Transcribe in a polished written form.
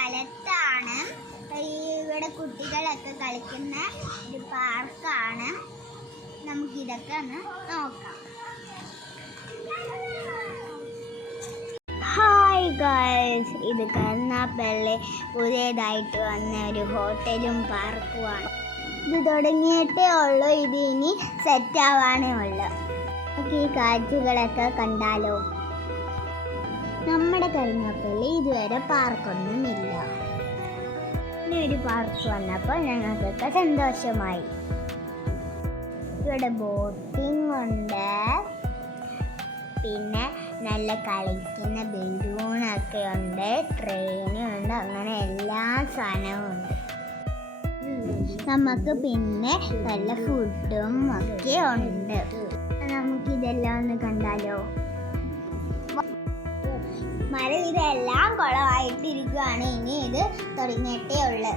സ്ഥലത്താണ്. ഇവിടെ കുട്ടികളൊക്കെ കളിക്കുന്ന ഒരു പാർക്കാണ്. നമുക്കിതൊക്കെ ഒന്ന് നോക്കാം. ഹായ് ഗൈസ്, ഇത് കരുനാഗപ്പള്ളി പുതിയതായിട്ട് വന്ന ഒരു ഹോട്ടലും പാർക്കുമാണ്. ഇത് തുടങ്ങിയിട്ടേ ഉള്ളൂ, ഇത് ഇനി സെറ്റ് ആവാനേ ഉള്ളൂ. നമുക്ക് ഈ കാഴ്ചകളൊക്കെ കണ്ടാലോ. നമ്മുടെ കരുനാഗപ്പള്ളി ഇതുവരെ പാർക്കൊന്നുമില്ല. ഇനി ഒരു പാർക്ക് വന്നപ്പോൾ ഞങ്ങൾക്കൊക്കെ സന്തോഷമായി. ഇവിടെ ബോട്ടിംഗ് ഉണ്ട്, പിന്നെ നല്ല കളിക്കുന്ന ബലൂണൊക്കെ ഉണ്ട്, ട്രെയിനുണ്ട്, അങ്ങനെ എല്ലാ സാധനവും ഉണ്ട്. നമുക്ക് പിന്നെ നല്ല ഫുഡും ഒക്കെ ഉണ്ട്. നമുക്കിതെല്ലാം ഒന്ന് കണ്ടാലോ. മരം ഇതെല്ലാം കുളമായിട്ടിരിക്കുകയാണ്. ഇനി ഇത് തുടങ്ങിയിട്ടേ ഉള്ളു.